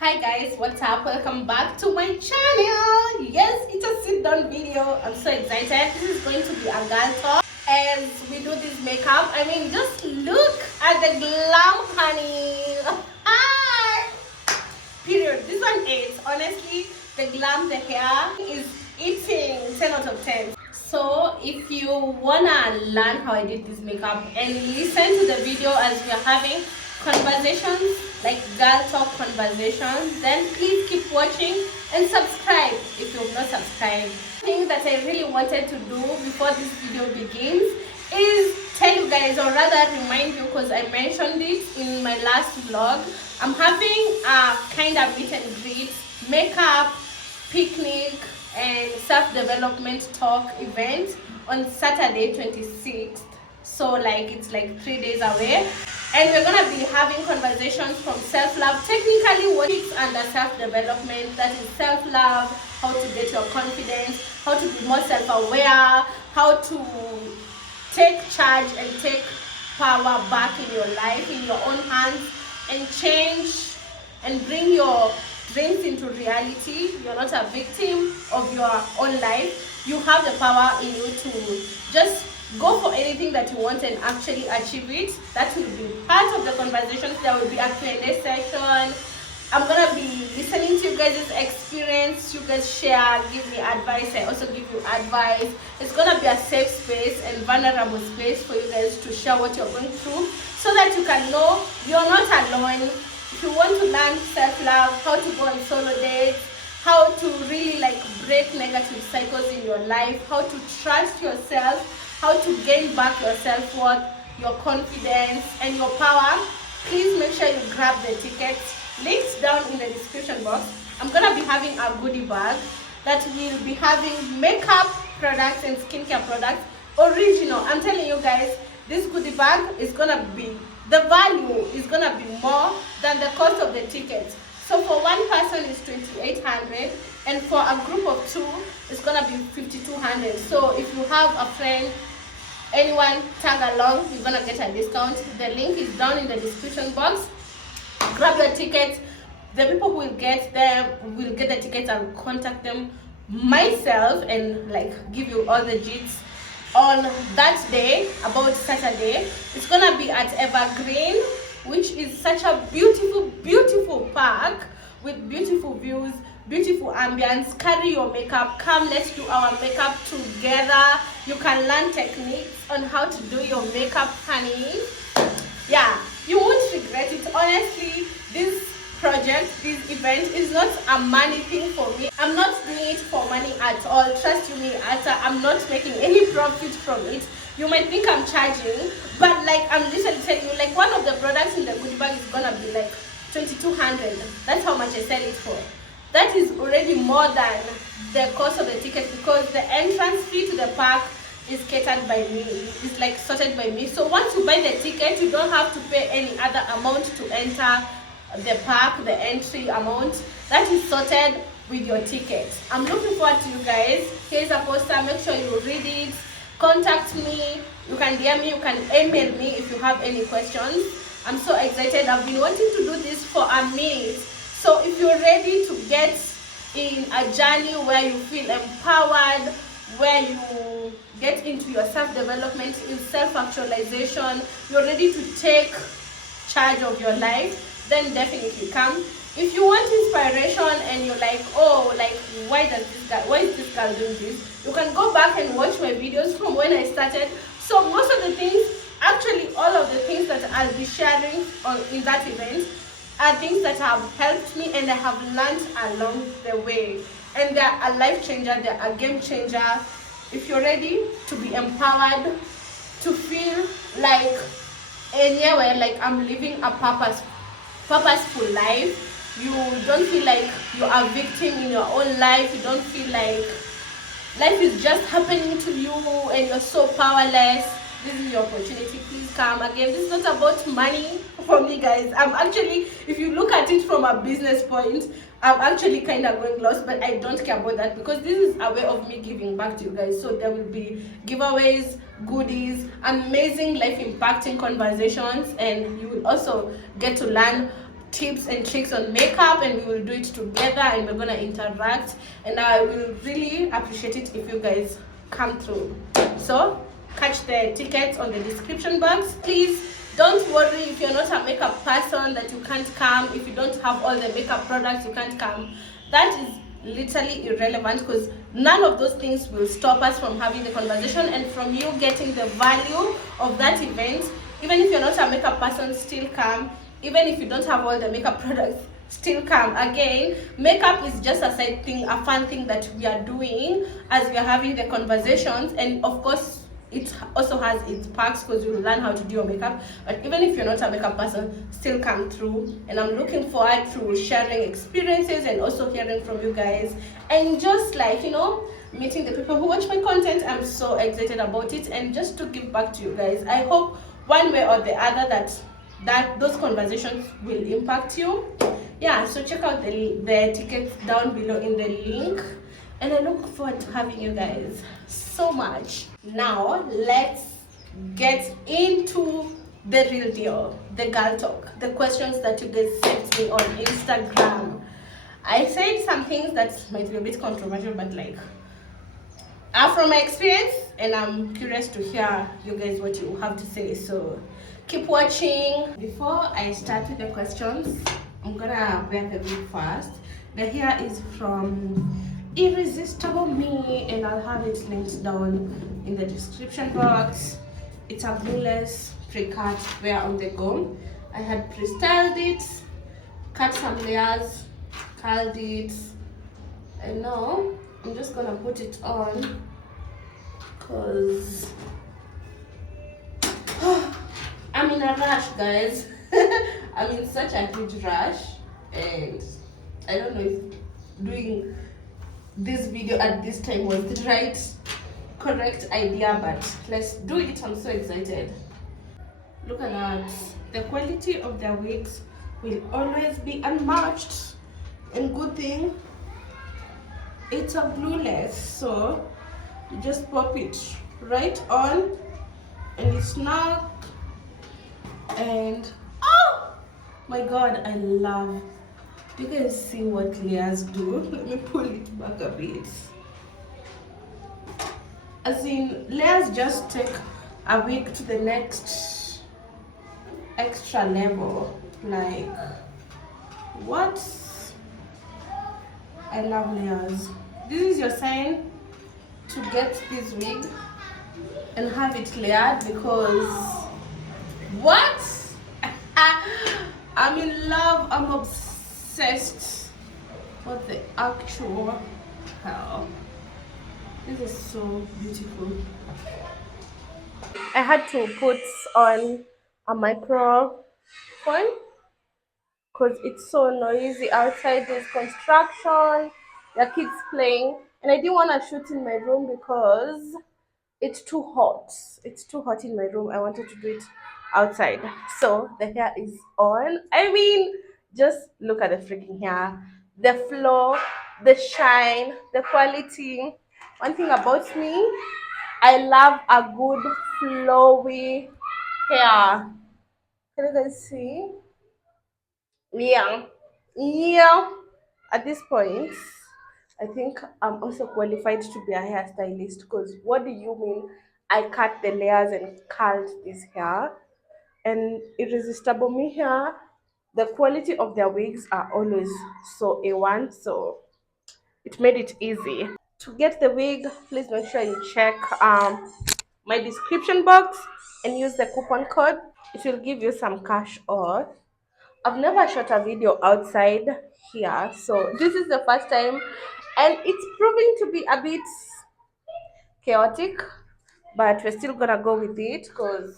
Hi guys, what's up? Welcome back to my channel. Yes, it's a sit down video. I'm so excited. This is going to be a girl talk as we do this makeup. I mean, just look at the glam, honey. Hi. Period. This one is honestly the glam, the hair is eating 10 out of 10. So if you wanna learn how I did this makeup and listen to the video as we are having conversations, like girl talk conversations, then please keep watching and subscribe if you've not subscribed. The thing that I really wanted to do before this video begins is tell you guys, or rather remind you, because I mentioned it in my last vlog, I'm having a kind of meet and greet, makeup, picnic and self-development talk event on Saturday 26th. So like it's like 3 days away, and we're gonna be having conversations from self-love. Technically what is under self-development, that is self-love, how to get your confidence, how to be more self-aware, how to take charge and take power back in your life, in your own hands, and change and bring your dreams into reality. You're not a victim of your own life. You have the power in you to just go for anything that you want and actually achieve it. That will be part of the conversations. There will be a Q&A session. I'm gonna be listening to you guys' experience. You guys share, give me advice. I also give you advice. It's gonna be a safe space and vulnerable space for you guys to share what you're going through, so that you can know you're not alone. If you want to learn self-love, how to go on solo dates, how to really like break negative cycles in your life, how to trust yourself, how to gain back your self-worth, your confidence and your power, please make sure you grab the tickets. Links down in the description box. I'm gonna be having a goodie bag that will be having makeup products and skincare products, original. I'm telling you guys, this goodie bag is gonna be, the value is gonna be more than the cost of the tickets. So for one person is 2,800, and for a group of two it's gonna be 5,200. So if you have a friend, anyone, tag along, you're gonna get a discount. The link is down in the description box. Grab your tickets. The people who will get them will get the tickets and contact them myself and like give you all the deets on that day, about Saturday. It's gonna be at Evergreen, which is such a beautiful park with beautiful views, beautiful ambience. Carry your makeup, come, let's do our makeup together. You can learn techniques on how to do your makeup, honey. Yeah, you won't regret it. Honestly, this project, this event is not a money thing for me. I'm not doing it for money at all. Trust me, I'm not making any profit from it. You might think I'm charging, but like I'm literally telling you, like one of the products in the goodie bag is gonna be like 2,200. That's how much I sell it for. That is already more than the cost of the ticket, because the entrance fee to the park is catered by me. It's like sorted by me. So once you buy the ticket, you don't have to pay any other amount to enter the park. The entry amount, that is sorted with your ticket. I'm looking forward to you guys. Here's a poster. Make sure you read it. Contact me. You can DM me. You can email me if you have any questions. I'm so excited. I've been wanting to do this for a minute. So if you're ready to get in a journey where you feel empowered, where you get into your self-development, in self-actualization, you're ready to take charge of your life, then definitely come. If you want inspiration and you're like, oh, like why is this girl doing this, you can go back and watch my videos from when I started. So most of the things, actually all of the things that I'll be sharing in that event are things that have helped me and I have learned along the way. And they're a life changer, they're a game changer. If you're ready to be empowered, to feel like anywhere, like I'm living a purposeful life, you don't feel like you are a victim in your own life, you don't feel like life is just happening to you and you're so powerless, this is your opportunity. Please come. Again, this is not about money for me, guys. I'm actually, if you look at it from a business point, I'm actually kind of going lost, but I don't care about that, because this is a way of me giving back to you guys. So there will be giveaways, goodies, amazing life impacting conversations, and you will also get to learn tips and tricks on makeup, and we will do it together, and we're gonna interact, and I will really appreciate it if you guys come through. So catch the tickets on the description box. Please don't worry if you're not a makeup person that you can't come, if you don't have all the makeup products you can't come. That is literally irrelevant, because none of those things will stop us from having the conversation and from you getting the value of that event. Even if you're not a makeup person, still come. Even if you don't have all the makeup products, still come. Again, makeup is just a side thing, a fun thing that we are doing as we are having the conversations, and of course it also has its perks because you will learn how to do your makeup. But even if you're not a makeup person, still come through, and I'm looking forward to sharing experiences and also hearing from you guys, and just like, you know, meeting the people who watch my content. I'm so excited about it, and just to give back to you guys. I hope one way or the other that those conversations will impact you. Yeah, so check out the tickets down below in the link, and I look forward to having you guys so much. Now let's get into the real deal, the girl talk, the questions that you guys sent me on Instagram. I said some things that might be a bit controversial, but like, are from my experience, and I'm curious to hear you guys what you have to say. So keep watching. Before I start with the questions, I'm gonna wear the wig first. The hair is from Irresistible Me, and I'll have it linked down in the description box. It's a glueless pre-cut wear on the go. I had pre-styled it, cut some layers, curled it, and now I'm just gonna put it on because I'm in a rush, guys. I'm in such a huge rush, and I don't know if doing this video at this time was the correct idea, but let's do it. I'm so excited. Look at that. The quality of their wigs will always be unmatched, and good thing it's a glueless, so you just pop it right on and it's snug. And oh my god, I love, do you guys see what layers do? Let me pull it back a bit. As in, layers just take a wig to the next extra level. Like, what? I love layers. This is your sign to get this wig and have it layered, because what? I'm in love. I'm obsessed. What the actual hell? This is so beautiful. I had to put on a microphone because it's so noisy outside. There's construction, there are kids playing, and I didn't want to shoot in my room because it's too hot. It's too hot in my room. I wanted to do it outside. So the hair is on. I mean, just look at the freaking hair, the flow, the shine, the quality. One thing about me, I love a good flowy hair. Can you guys see? Yeah, yeah. At this point, I think I'm also qualified to be a hairstylist, because what do you mean? I cut the layers and curled this hair, and Irresistible Me hair. The quality of their wigs are always so A1, so it made it easy. To get the wig, please make sure you check my description box and use the coupon code. It will give you some cash off. I've never shot a video outside here, so this is the first time, and it's proving to be a bit chaotic, but we're still gonna go with it because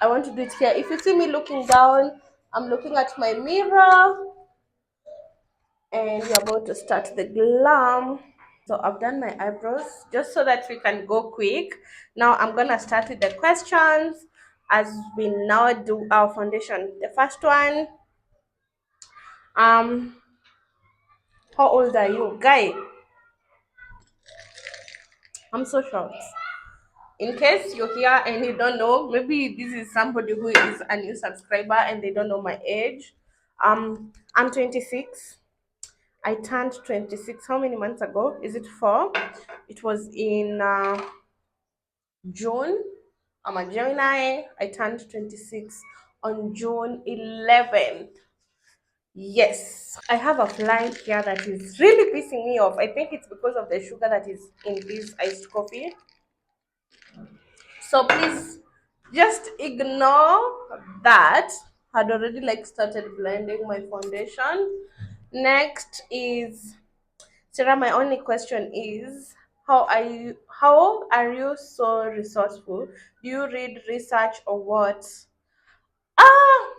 I want to do it here. If you see me looking down, I'm looking at my mirror, and we're about to start the glam. So I've done my eyebrows just so that we can go quick. Now I'm gonna start with the questions as we now do our foundation. The first one, um how old are you, guy? I'm so shocked. In case you're here and you don't know, maybe this is somebody who is a new subscriber and they don't know my age. I'm 26. I turned 26 how many months ago? Is it 4? It was in June. I'm a Gemini. I turned 26 on June 11th. Yes, I have a client here that is really pissing me off. I think it's because of the sugar that is in this iced coffee. So please just ignore that. Had already like started blending my foundation. Next is Sarah, my only question is how are you so resourceful? Do you read research or what? Ah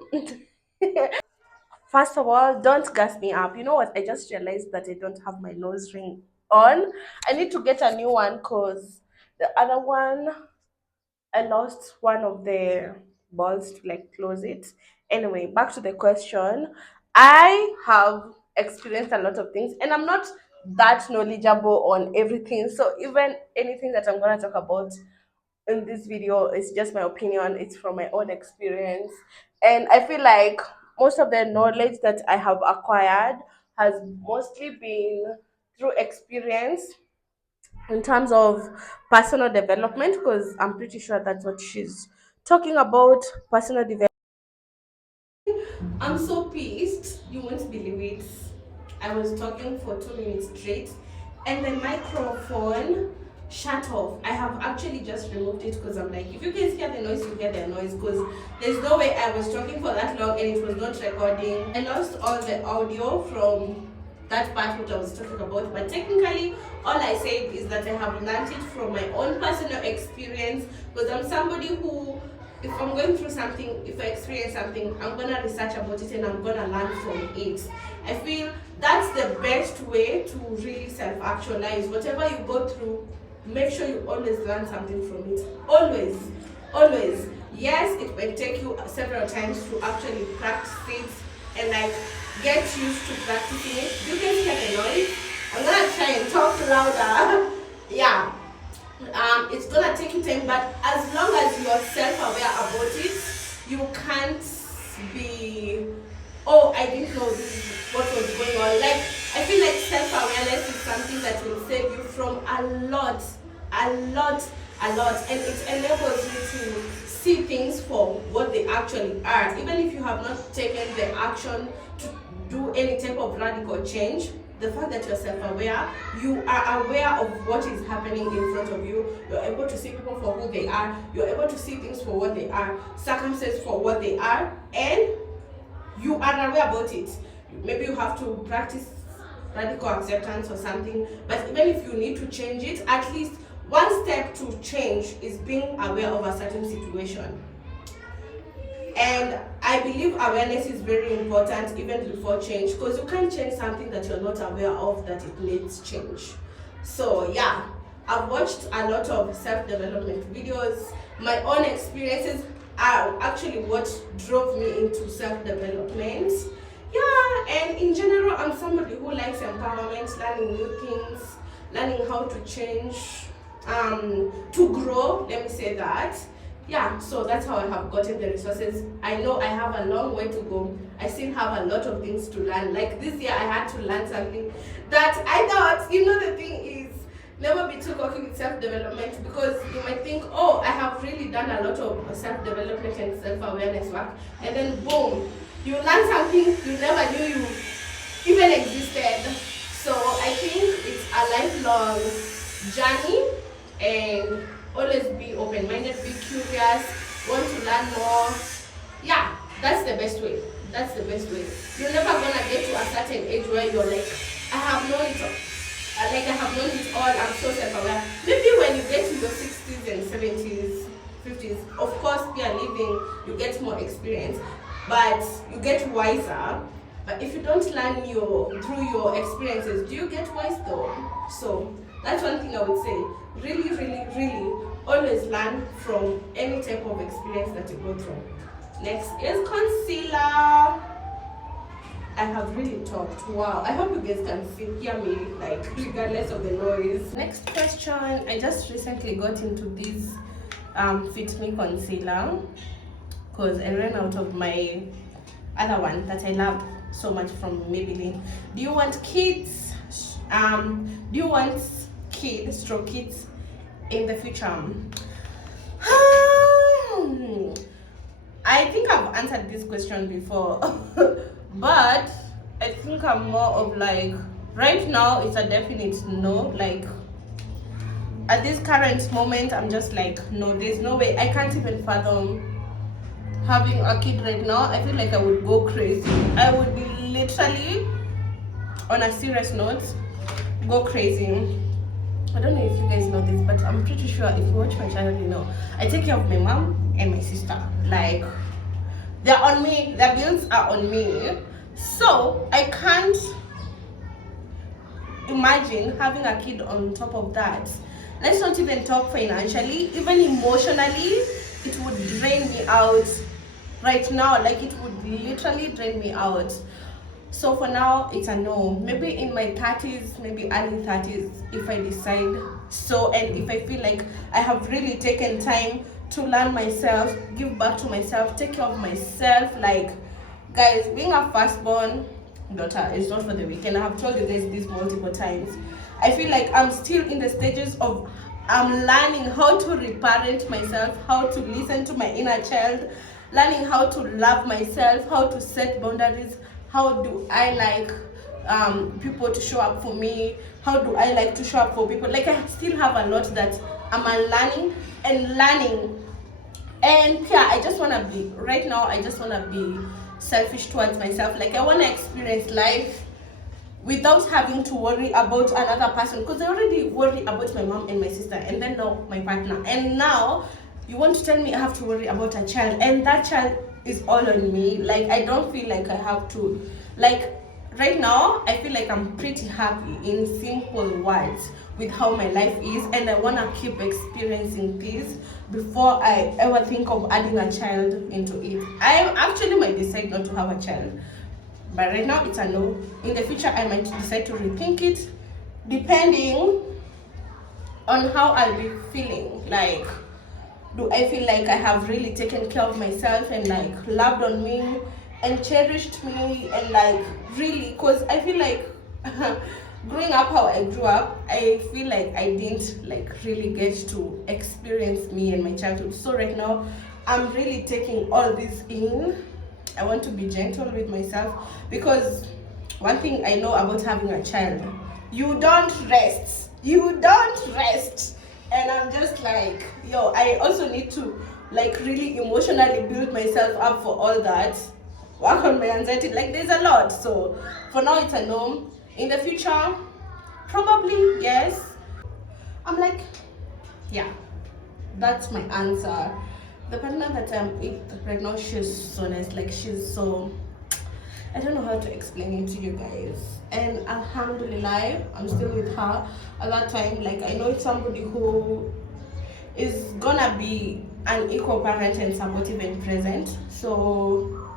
First of all, don't gas me up. You know what? I just realized that I don't have my nose ring on. I need to get a new one because the other one I lost one of the balls to like close it. Anyway, back to the question. I have experienced a lot of things and I'm not that knowledgeable on everything. So even anything that I'm gonna talk about in this video is just my opinion. It's from my own experience. And I feel like most of the knowledge that I have acquired has mostly been through experience in terms of personal development because I'm pretty sure that's what she's talking about, personal development. I'm so pissed. You won't believe it. I was talking for 2 minutes straight and the microphone shut off. I have actually just removed it because I'm like, if you guys hear the noise, you get the noise because there's no way I was talking for that long and it was not recording. I lost all the audio from that part what I was talking about, but technically all I said is that I have learned it from my own personal experience because I'm somebody who, if I'm going through something, if I experience something, I'm gonna research about it and I'm gonna learn from it. I feel that's the best way to really self-actualize. Whatever you go through, make sure you always learn something from it. Always, always. Yes, it may take you several times to actually practice it and like get used to practicing it. You can hear the noise. I'm gonna try and talk louder. Yeah. It's gonna take you time, but as long as you're self-aware about it, you can't be, oh, I didn't know this is what was going on. Like, I feel like self-awareness is something that will save you from a lot, a lot, a lot, and it enables you to see things for what they actually are. Even if you have not taken the action to do any type of radical change, the fact that you're self-aware, you are aware of what is happening in front of you, you're able to see people for who they are, you're able to see things for what they are, circumstances for what they are, and you are aware about it. Maybe you have to practice radical acceptance or something, but even if you need to change it, at least one step to change is being aware of a certain situation. And I believe awareness is very important even before change, because you can't change something that you're not aware of that it needs change. So yeah, I've watched a lot of self-development videos. My own experiences are actually what drove me into self-development. Yeah, and in general, I'm somebody who likes empowerment, learning new things, learning how to change, to grow, let me say that. Yeah, so that's how I have gotten the resources. I know I have a long way to go. I still have a lot of things to learn. Like this year, I had to learn something that I thought, the thing is, never be too cocky with self-development, because you might think, oh, I have really done a lot of self-development and self-awareness work, and then boom, you learn something you never knew you even existed. So I think it's a lifelong journey, and always be open-minded, be curious, want to learn more. Yeah, that's the best way. That's the best way. You're never gonna get to a certain age where you're like, I have known it all. Like I have known it all, I'm so self-aware. Maybe when you get to your 60s and 70s, 50s, of course we are living, you get more experience, but you get wiser. But if you don't learn through your experiences, do you get wise though? So that's one thing I would say. Really, really, really always learn from any type of experience that you go through. Next is concealer. I have really talked. Wow. I hope you guys can hear me, like, regardless of the noise. Next question. I just recently got into this Fit Me concealer because I ran out of my other one that I love so much from Maybelline. Do you want kids? Do you want kids in the future? I think I've answered this question before, but I think I'm more of like, right now it's a definite no. Like at this current moment, I'm just like, no, there's no way. I can't even fathom having a kid right now. I feel like I would go crazy. I would be literally, on a serious note, go crazy. I don't know if you guys know this, but I'm pretty sure if you watch my channel, you know I take care of my mom and my sister. Like, they're on me, their bills are on me. So I can't imagine having a kid on top of that. Let's not even talk financially, even emotionally, it would drain me out right now. Like, it would literally drain me out. So for now, it's a no. Maybe in my 30s, maybe early 30s, if I decide so, and if I feel like I have really taken time to learn myself, give back to myself, take care of myself. Like, guys, being a firstborn daughter is not for the weak, and I have told you guys this multiple times. I feel like I'm still in the stages of learning how to reparent myself, how to listen to my inner child, learning how to love myself, how to set boundaries. How do I like people to show up for me? How do I like to show up for people? Like, I still have a lot that I'm learning. And yeah, I just want to be, right now, I just want to be selfish towards myself. Like, I want to experience life without having to worry about another person, because I already worry about my mom and my sister, and then now my partner, and now you want to tell me I have to worry about a child, and that child is all on me. Like, I don't feel like I have to. Like, right now I feel like I'm pretty happy, in simple words, with how my life is, and I want to keep experiencing this before I ever think of adding a child into it. I actually might decide not to have a child, but right now it's a no. In the future I might decide to rethink it, depending on how I'll be feeling. Like, do I feel like I have really taken care of myself and like loved on me and cherished me, and like really, because I feel like growing up how I grew up, I feel like I didn't like really get to experience me and my childhood. So right now I'm really taking all this in. I want to be gentle with myself, because one thing I know about having a child, you don't rest. And I'm just like, yo, I also need to like really emotionally build myself up for all that, work on my anxiety. Like, there's a lot. So for now it's a no. In the future, probably yes. I'm like, yeah, that's my answer. The partner that I'm with right now, she's so nice. Like, she's so, I don't know how to explain it to you guys. And alhamdulillah, I'm still with her at that time. Like, I know it's somebody who is gonna be an equal parent and supportive and present. So,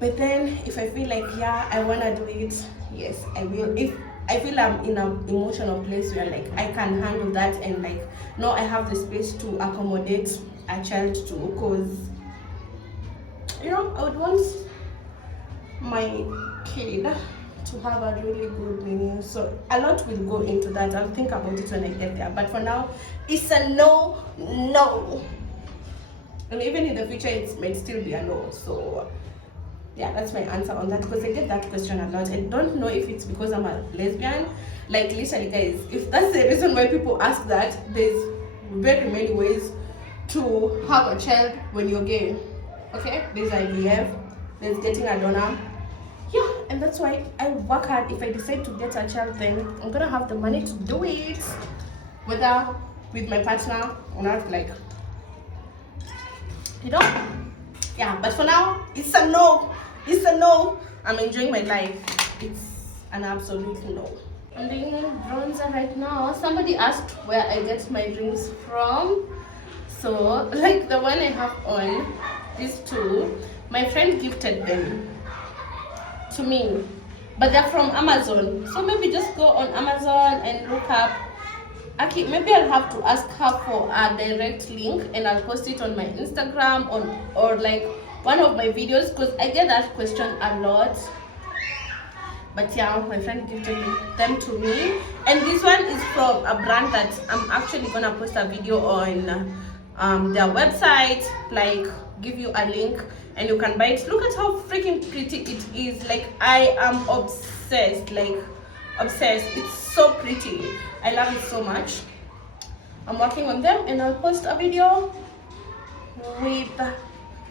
but then if I feel like, yeah, I wanna do it, yes, I will. If I feel I'm in an emotional place where like I can handle that, and like, no, I have the space to accommodate a child too, because, you know, I would want my kid to have a really good meaning. So a lot will go into that. I'll think about it when I get there, but for now it's a no. And even in the future it might still be a no. So yeah, that's my answer on that, because I get that question a lot. I don't know if it's because I'm a lesbian. Like, literally guys, if that's the reason why people ask that, there's very many ways to have a child when you're gay. Okay, there's IVF, there's getting a donor. Yeah, and that's why I work hard. If I decide to get a child, then I'm gonna have the money to do it, whether with my partner or not. Like, you know, yeah. But for now, it's a no. I'm enjoying my life. It's an absolute no. I'm doing bronzer right now. Somebody asked where I get my rings from. So, like the one I have on, these two, my friend gifted them to me, but they're from Amazon. So maybe just go on Amazon and look up. Okay, maybe I'll have to ask her for a direct link, and I'll post it on my Instagram or like one of my videos, because I get that question a lot. But yeah, my friend gifted them to me, and this one is from a brand that I'm actually gonna post a video on their website, like give you a link and you can buy it. Look at how freaking pretty it is. Like, I am obsessed, like obsessed. It's so pretty. I love it so much. I'm working on them and I'll post a video with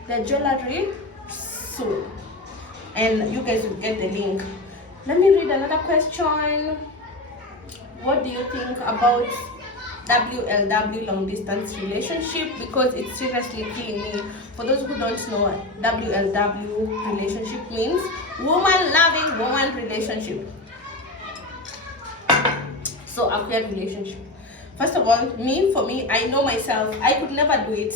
the jewelry soon, and you guys will get the link. Let me read another question. What do you think about WLW, long distance relationship? Because it's seriously killing me. For those who don't know what WLW relationship means, woman loving woman relationship. So a queer relationship. First of all, for me, I know myself, I could never do it.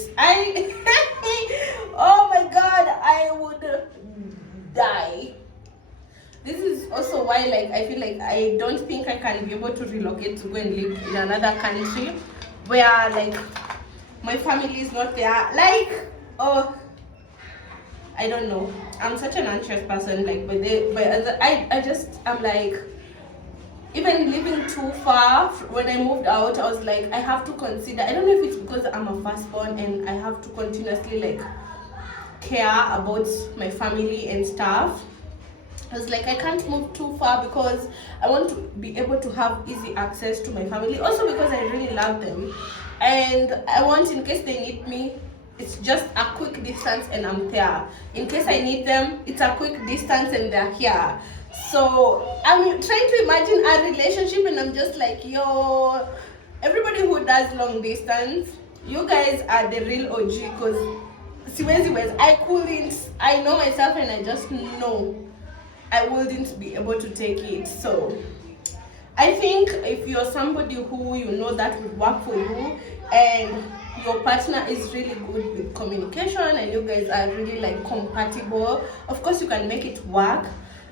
Oh my god, I would die. This is also why, like, I feel like I don't think I can be able to relocate to go and live in another country where, like, my family is not there. Like, oh, I don't know. I'm such an anxious person. Like, I'm like, even living too far. When I moved out, I was like, I have to consider. I don't know if it's because I'm a firstborn and I have to continuously, like, care about my family and stuff. I was like, I can't move too far because I want to be able to have easy access to my family. Also because I really love them. And I want, in case they need me, it's just a quick distance and I'm there. In case I need them, it's a quick distance and they're here. So I'm trying to imagine a relationship and I'm just like, yo, everybody who does long distance, you guys are the real OG, because I couldn't. I know myself and I just know I wouldn't be able to take it. So I think if you're somebody who you know that would work for you and your partner is really good with communication and you guys are really, like, compatible, of course you can make it work.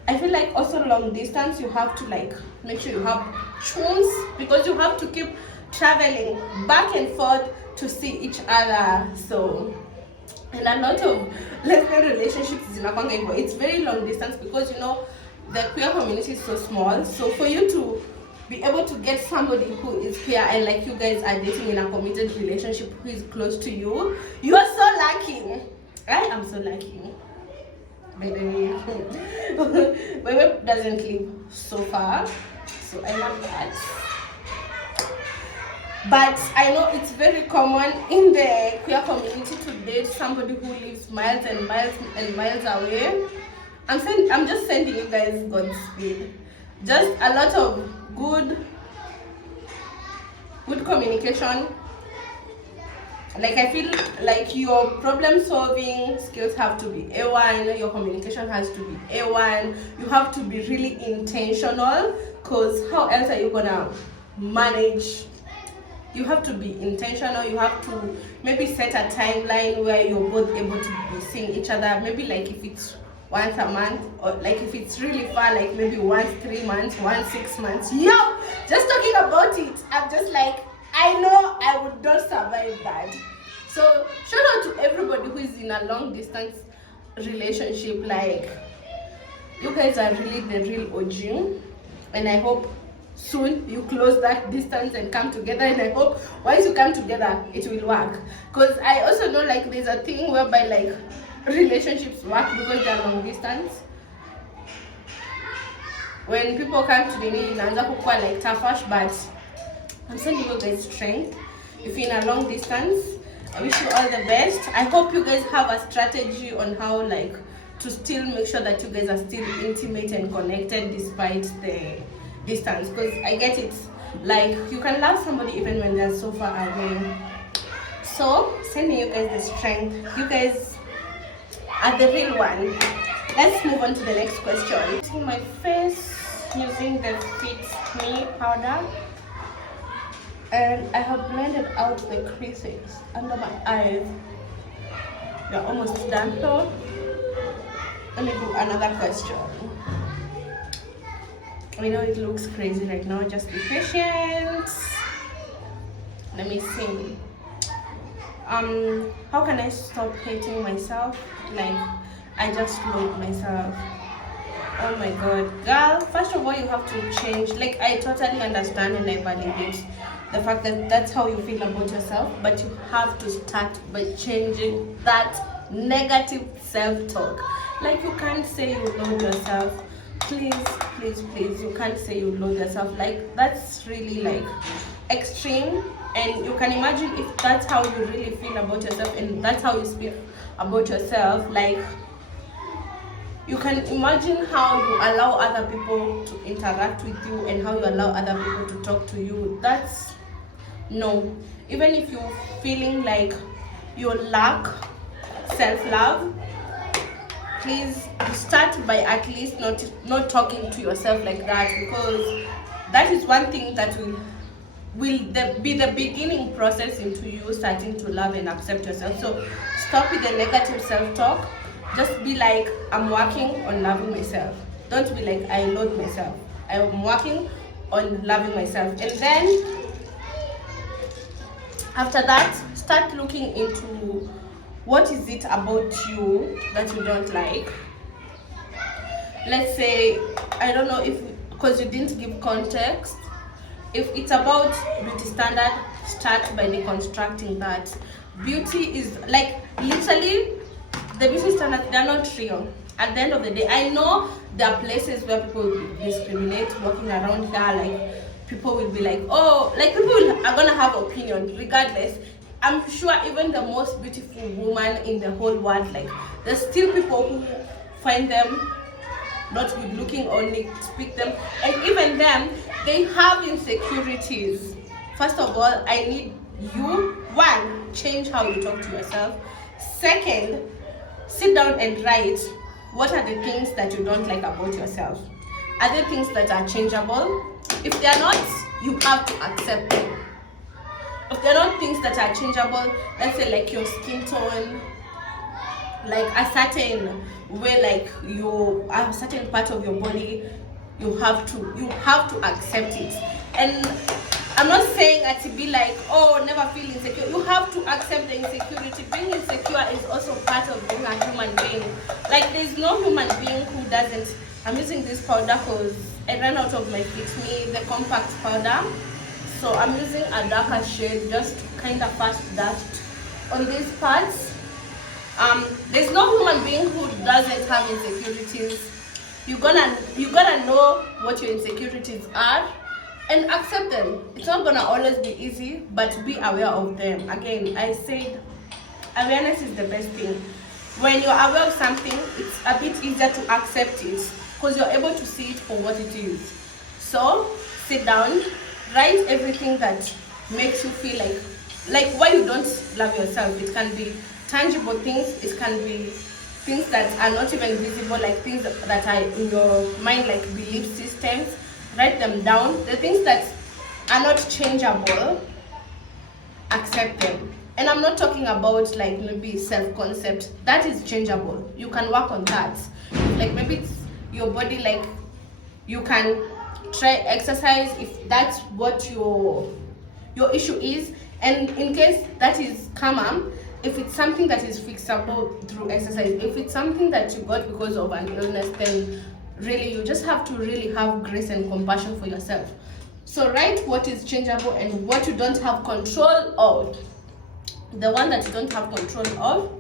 I feel like also long distance, you have to, like, make sure you have tunes, because you have to keep traveling back and forth to see each other. So, and a lot of lesbian relationships is in a it's very long distance, because, you know, the queer community is so small. So for you to be able to get somebody who is queer and, like, you guys are dating in a committed relationship who is close to you, you are so lucky. I am so lucky. By the way, my web doesn't live so far, so I love that. But I know it's very common in the queer community to date somebody who lives miles and miles and miles away. I'm just sending you guys Godspeed. Just a lot of good communication. Like, I feel like your problem solving skills have to be A1, your communication has to be A1, you have to be really intentional, because how else are you gonna manage? You have to be intentional. You have to maybe set a timeline where you're both able to be seeing each other. Maybe, like, if it's once a month, or, like, if it's really far, like maybe once 3 months, once 6 months. Yo, just talking about it, I'm just like, I know I would not survive that. So shout out to everybody who is in a long distance relationship. Like, you guys are really the real OG, and I hope soon you close that distance and come together, and I hope once you come together it will work, because I also know, like, there's a thing whereby, like, relationships work because they're long distance. When people come to the knee, inaanza kukua like toughish, but I'm sending you guys strength. If you're in a long distance, I wish you all the best. I hope you guys have a strategy on how, like, to still make sure that you guys are still intimate and connected despite the distance, because I get it, like, you can love somebody even when they're so far away. So sending you guys the strength. You guys are the real one. Let's move on to the next question. Painting my face using the Fit Me powder, and I have blended out the creases under my eyes. We're almost done. So let me do another question. I know it looks crazy right now, just be patient. Let me see. How can I stop hating myself? Like, I just loathe myself. Oh my god, girl, first of all you have to change. Like, I totally understand and I validate the fact that that's how you feel about yourself, but you have to start by changing that negative self-talk. Like, you can't say you loathe yourself. Please, please, please, you can't say you loathe yourself. Like, that's really like extreme. And you can imagine if that's how you really feel about yourself and that's how you speak about yourself. Like, you can imagine how you allow other people to interact with you and how you allow other people to talk to you. That's no. Even if you're feeling like you lack self-love, please start by at least not talking to yourself like that, because that is one thing that will be the beginning process into you starting to love and accept yourself. So stop with the negative self-talk. Just be like, I'm working on loving myself. Don't be like, I loathe myself. I'm working on loving myself. And then after that, start looking into what is it about you that you don't like. Let's say, I don't know if, because you didn't give context, if it's about beauty standard, start by deconstructing that. Beauty is like, literally, the beauty standards, they're not real. At the end of the day, I know there are places where people will discriminate walking around here. Like, people will be like, oh, like, people are gonna have opinion regardless. I'm sure even the most beautiful woman in the whole world, like, there's still people who find them not good looking or speak them, and even them, they have insecurities. First of all, I need you, one, change how you talk to yourself. Second, sit down and write what are the things that you don't like about yourself. Are there things that are changeable? If they are not, you have to accept them. If they're not things that are changeable, let's say like your skin tone, like a certain way, like a certain part of your body, you have to accept it. And I'm not saying that to be like, oh, never feel insecure. You have to accept the insecurity. Being insecure is also part of being a human being. Like, there's no human being who doesn't. I'm using this powder because I ran out of my Fit Me, the compact powder. So I'm using a darker shade just to kind of fast dust on these parts. There's no human being who doesn't have insecurities. You gotta know what your insecurities are and accept them. It's not gonna always be easy, but be aware of them. Again, I said awareness is the best thing. When you're aware of something, it's a bit easier to accept it because you're able to see it for what it is. So sit down, write everything that makes you feel like why you don't love yourself. It can be tangible things, it can be things that are not even visible, like things that are in your mind, like belief systems. Write them down. The things that are not changeable, accept them. And I'm not talking about like maybe self-concept. That is changeable. You can work on that. Like, maybe it's your body, like you can try exercise if that's what your issue is. And in case that is common, if it's something that is fixable through exercise, if it's something that you got because of an illness, then really you just have to really have grace and compassion for yourself. So write what is changeable and what you don't have control of. The one that you don't have control of,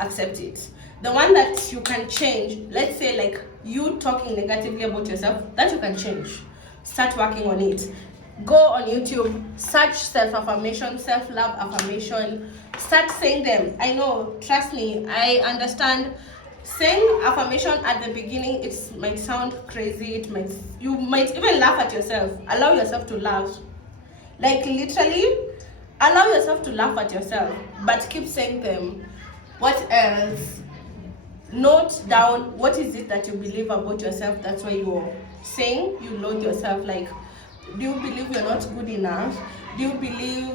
accept it. The one that you can change, let's say like you talking negatively about yourself, that you can change. Start working on it. Go on YouTube, search self-affirmation, self-love affirmation, start saying them. I know, trust me, I understand. Saying affirmation at the beginning, it might sound crazy, you might even laugh at yourself. Allow yourself to laugh. Like, literally, allow yourself to laugh at yourself, but keep saying them. What else? Note down what is it that you believe about yourself. That's why you're saying you loathe yourself. Like, do you believe you're not good enough? Do you believe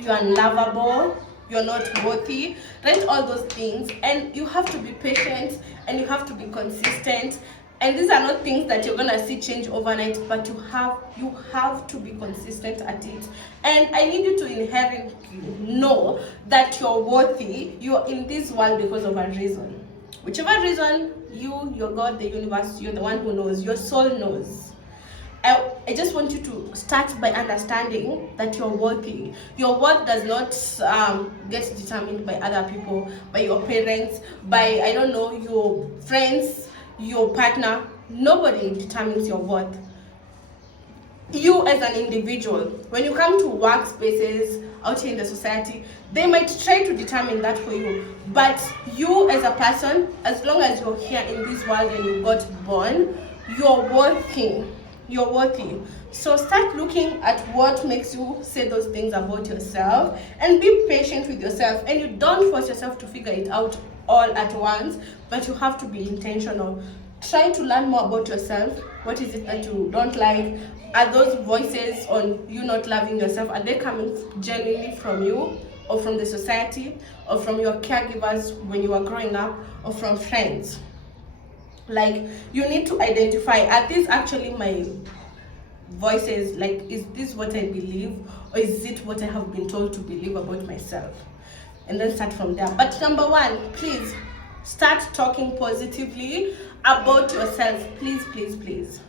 you're unlovable? You're not worthy? Write all those things, and you have to be patient and you have to be consistent. And these are not things that you're gonna see change overnight, but you have to be consistent at it. And I need you to inherently know that you're worthy. You're in this world because of a reason. Whichever reason, you, your God, the universe, you're the one who knows. Your soul knows. I just want you to start by understanding that you're worthy. Your worth does not get determined by other people, by your parents, by, I don't know, your friends, your partner. Nobody determines your worth. You as an individual, when you come to workspaces out here in the society, they might try to determine that for you. But you as a person, as long as you're here in this world and you got born, you're worthy. You're worthy. So start looking at what makes you say those things about yourself, and be patient with yourself. And you don't force yourself to figure it out all at once, but you have to be intentional. Try to learn more about yourself. What is it that you don't like? Are those voices on you not loving yourself, are they coming genuinely from you, or from the society, or from your caregivers when you were growing up, or from friends? Like, you need to identify, are these actually my voices? Like, is this what I believe, or is it what I have been told to believe about myself? And then start from there. But number one, please start talking positively about yourself. Please, please, please.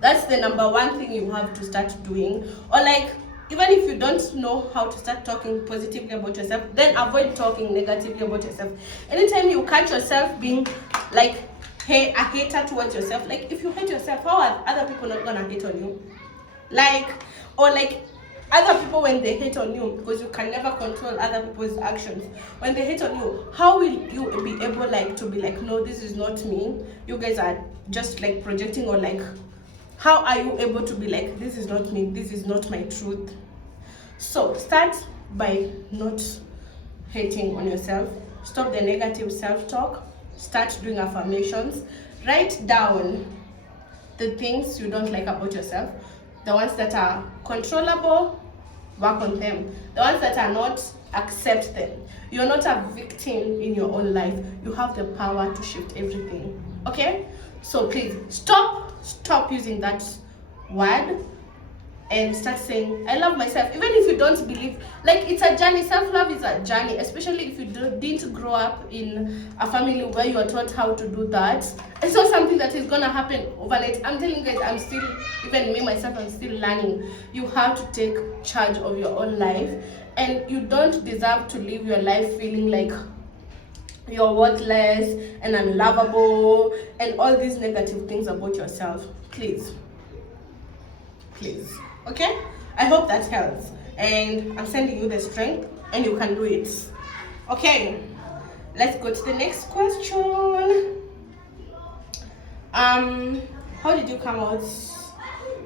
That's the number one thing you have to start doing. Or like, even if you don't know how to start talking positively about yourself, then avoid talking negatively about yourself. Anytime you catch yourself being like a hater towards yourself, like, if you hate yourself, how are other people not gonna hate on you? Like, or like, other people, when they hate on you, because you can never control other people's actions, when they hate on you, how will you be able like to be like, no, this is not me, you guys are just like projecting? Or like, how are you able to be like, this is not me, this is not my truth? So start by not hating on yourself. Stop the negative self-talk. Start doing affirmations. Write down the things you don't like about yourself. The ones that are controllable, work on them. The ones that are not, accept them. You're not a victim in your own life. You have the power to shift everything. Okay? So please stop using that word and start saying, I love myself. Even if you don't believe, like, it's a journey. Self-love is a journey, especially if you didn't grow up in a family where you are taught how to do that. It's not something that is gonna happen overnight. I'm telling you guys, I'm still, even me myself, I'm still learning. You have to take charge of your own life, and you don't deserve to live your life feeling like you're worthless and unlovable and all these negative things about yourself. Please. Okay, I hope that helps, and I'm sending you the strength, and you can do it. Okay, let's go to the next question. How did you come out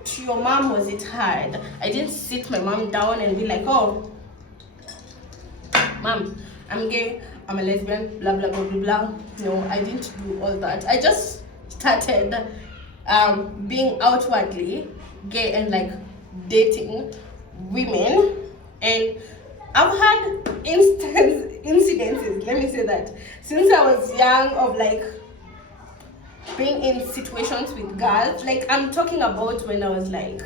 to your mom? Was it hard? I didn't sit my mom down and be like, oh, mom, I'm gay, I'm a lesbian, blah blah blah blah blah. No, I didn't do all that. I just started being outwardly gay and like dating women, and I've had incidences, let me say that, since I was young, of like being in situations with girls. Like, I'm talking about when I was like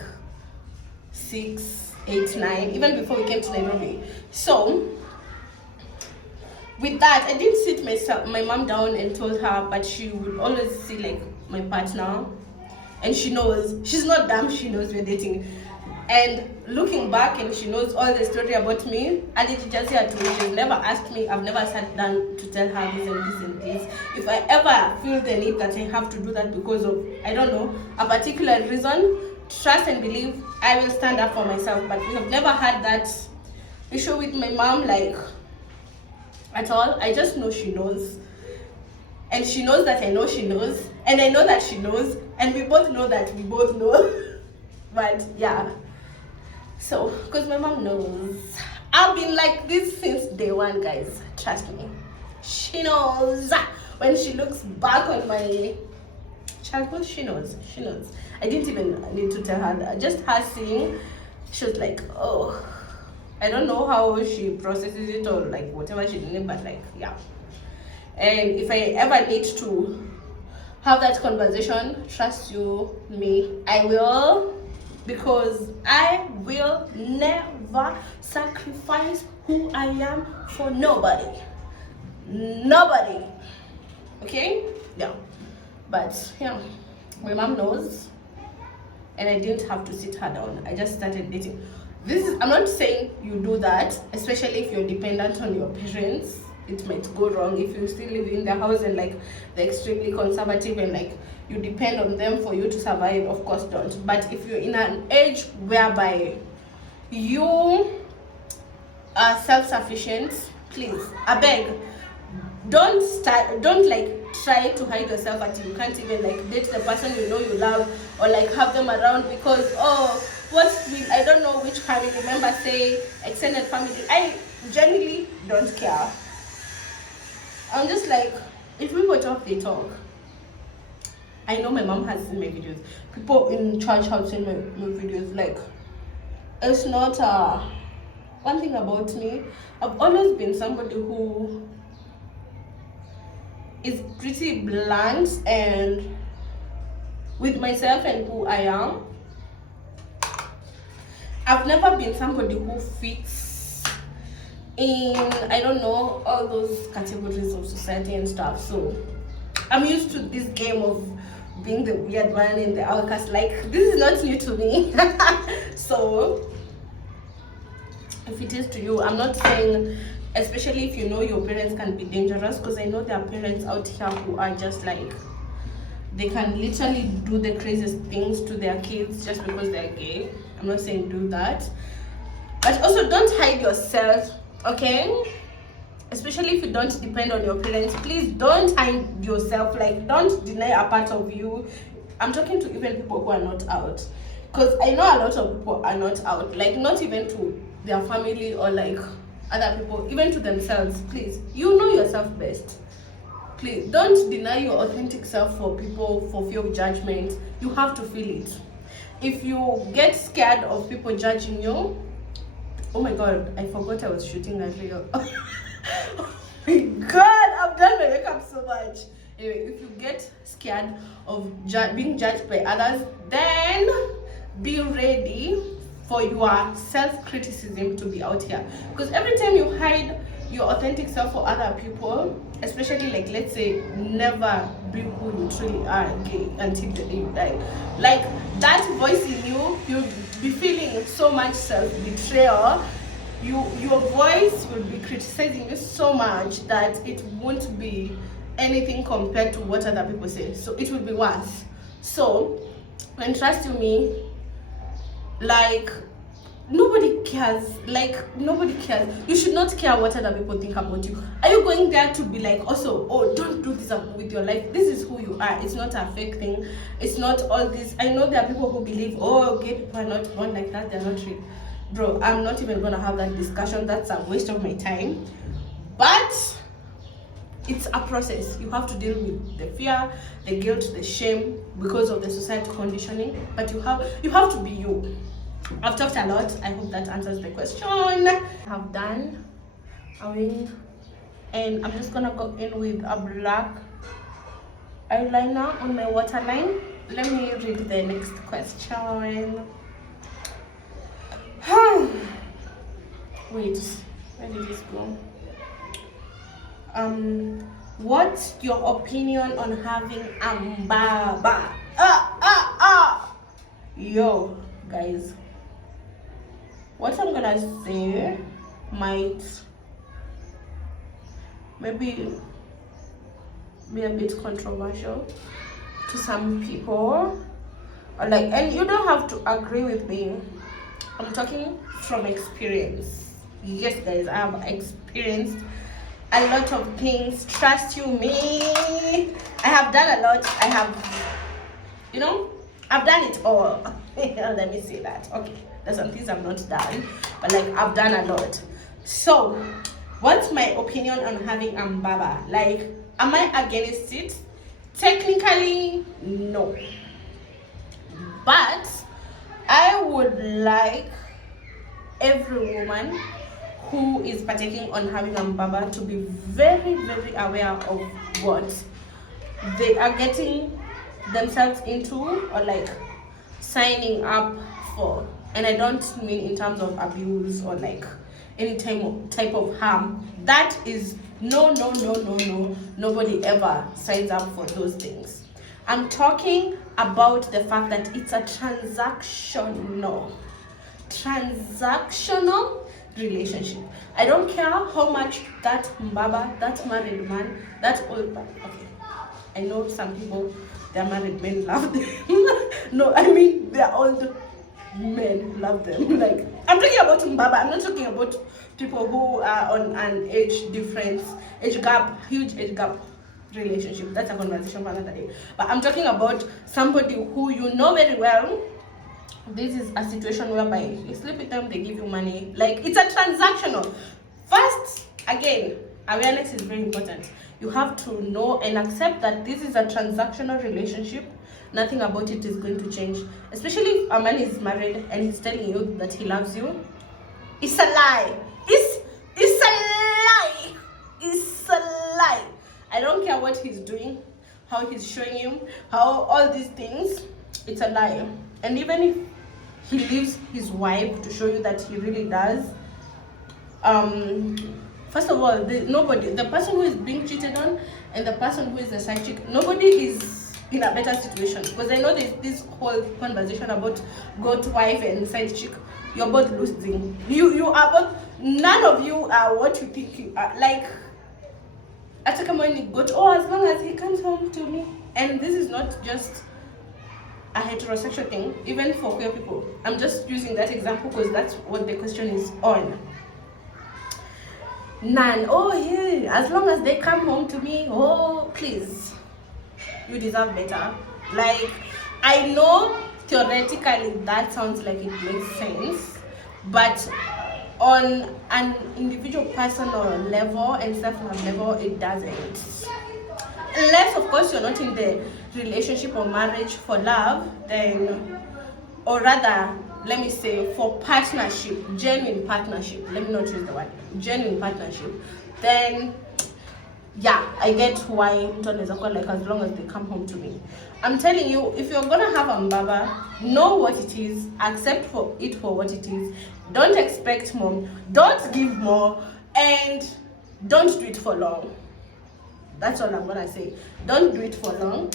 6, 8, 9, even before we came to Nairobi. So with that, I didn't sit my mom down and told her, but she would always see like my partner, and she knows, she's not dumb, she knows we're dating. And looking back, and she knows all the story about me, and it just here too. She's never asked me, I've never sat down to tell her this and this and this. If I ever feel the need that I have to do that because of, I don't know, a particular reason, trust and believe I will stand up for myself. But we have never had that issue with my mom, like, at all. I just know she knows. And she knows that I know she knows. And I know that she knows. And we both know that we both know. But yeah. So, because my mom knows. I've been like this since day one, guys. Trust me. She knows. When she looks back on my childhood, she knows. She knows. I didn't even need to tell her that. Just her seeing, she was like, oh. I don't know how she processes it or like whatever she did, but like, yeah. And if I ever need to have that conversation. Trust you me, I will, because I will never sacrifice who I am for nobody. Okay, yeah. But yeah, my mom knows, and I didn't have to sit her down. I just started dating. I'm not saying you do that, especially if you're dependent on your parents. It might go wrong if you still live in the house and like they're extremely conservative and like you depend on them for you to survive. Of course, don't. But if you're in an age whereby you are self-sufficient, please, I beg, don't like try to hide yourself until you can't even like date the person you know you love, or like have them around because I don't know which family member say, extended family. I genuinely don't care. I'm just like, if people talk, they talk. I know my mom has seen my videos. People in church have seen my videos. Like, it's not one thing about me. I've always been somebody who is pretty blunt and with myself and who I am. I've never been somebody who fits in, I don't know, all those categories of society and stuff. So I'm used to this game of being the weird one in the outcast. Like, this is not new to me. So if it is to you, I'm not saying, especially if you know your parents can be dangerous, because I know there are parents out here who are just like, they can literally do the craziest things to their kids just because they're gay. I'm not saying do that, but also don't hide yourself, okay? Especially if you don't depend on your parents, please don't hide yourself. Like, don't deny a part of you. I'm talking to even people who are not out, because I know a lot of people are not out, like not even to their family or like other people, even to themselves. Please, you know yourself best. Please don't deny your authentic self for people for fear of judgment. You have to feel it. If you get scared of people judging you, oh my god, I forgot I was shooting that video. Oh my god, I've done my makeup so much. Anyway, if you get scared of being judged by others, then be ready for your self-criticism to be out here. Because every time you hide your authentic self for other people, especially like, let's say, never be who you truly are gay until the day you die, like that voice in you, you'll be feeling so much self-betrayal. Your voice will be criticizing you so much that it won't be anything compared to what other people say, so it will be worse. So, and trust you me, like, nobody cares. You should not care what other people think about you. Are you going there to be like, also, oh, don't do this with your life? This is who you are. It's not a fake thing. It's not all this. I know there are people who believe, oh, gay people are not born like that, they're not real. Bro, I'm not even gonna have that discussion. That's a waste of my time. But it's a process. You have to deal with the fear, the guilt, the shame because of the society conditioning. But you have to be you. I've talked a lot. I hope that answers the question. I have done a wing, and I'm just gonna go in with a black eyeliner on my waterline. Let me read the next question. Wait, where did this go? What's your opinion on having a baba? Yo, guys, what I'm gonna say might maybe be a bit controversial to some people, or like, and you don't have to agree with me. I'm talking from experience. Yes, guys, I have experienced a lot of things. Trust you me, I have done a lot. I have, I've done it all. Let me say that. Okay, there's some things I've not done, but like, I've done a lot. So what's my opinion on having baba? Like, am I against it? Technically, no, but I would like every woman who is partaking on having baba to be very, very aware of what they are getting themselves into or like signing up for. And I don't mean in terms of abuse or like any type of harm. That is no. Nobody ever signs up for those things. I'm talking about the fact that it's a transactional relationship. I don't care how much that mbaba, that married man, that old man. Okay, I know some people, their married men love them. No, I mean their old men love them. Like, I'm talking about mbaba. I'm not talking about people who are on an age difference, huge age gap relationship. That's a conversation for another day. But I'm talking about somebody who you know very well. This is a situation whereby you sleep with them, they give you money. Like, it's a transactional. First, again, awareness is very important. You have to know and accept that this is a transactional relationship. Nothing about it is going to change. Especially if a man is married and he's telling you that he loves you. It's a lie. It's a lie. It's a lie. I don't care what he's doing, how he's showing you, how all these things. It's a lie. And even if he leaves his wife to show you that he really does, first of all, the person who is being cheated on and the person who is the side chick, nobody is in a better situation. Because I know there's this whole conversation about goat wife and side chick. You're both losing. You are both, none of you are what you think you are. Like, as long as he comes home to me. And this is not just a heterosexual thing, even for queer people. I'm just using that example because that's what the question is on. None. Oh yeah, as long as they come home to me, oh please, you deserve better. Like, I know theoretically that sounds like it makes sense, but on an individual personal level and self-love level, it doesn't. Unless, of course, you're not in the relationship or marriage for love, then, or rather, let me say, for partnership, genuine partnership, let me not use the word, genuine partnership, then, yeah, I get why like as long as they come home to me. I'm telling you, if you're gonna have a mbaba, know what it is, accept for it for what it is, don't expect more, don't give more, and don't do it for long. That's all I'm gonna say. Don't do it for long,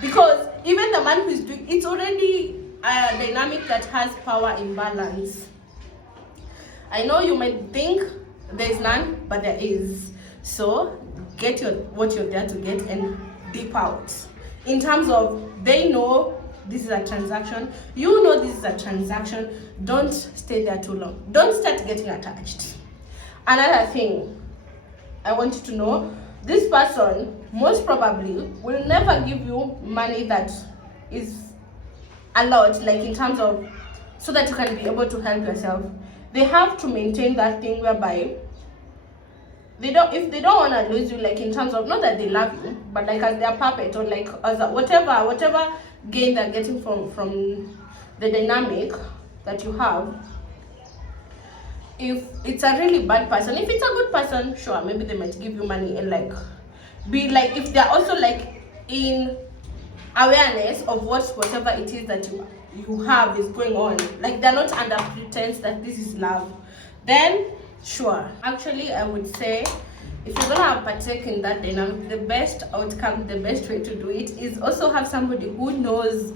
because even the man who is doing it's already a dynamic that has power imbalance. I know you might think there is none, but there is. So get what you're there to get and deep out. In terms of, they know this is a transaction, you know this is a transaction. Don't stay there too long. Don't start getting attached. Another thing I want you to know, this person most probably will never give you money that is a lot, like in terms of so that you can be able to help yourself. They have to maintain that thing whereby if they don't want to lose you, like in terms of, not that they love you, but like as their puppet, or like as a, whatever gain they're getting from the dynamic that you have. If it's a really bad person, if it's a good person, sure, maybe they might give you money and like be like, if they're also like in awareness of whatever it is that you have is going on, like they're not under pretense that this is love, then sure. Actually, I would say if you're gonna partake in that dynamic, the best outcome, the best way to do it is also have somebody who knows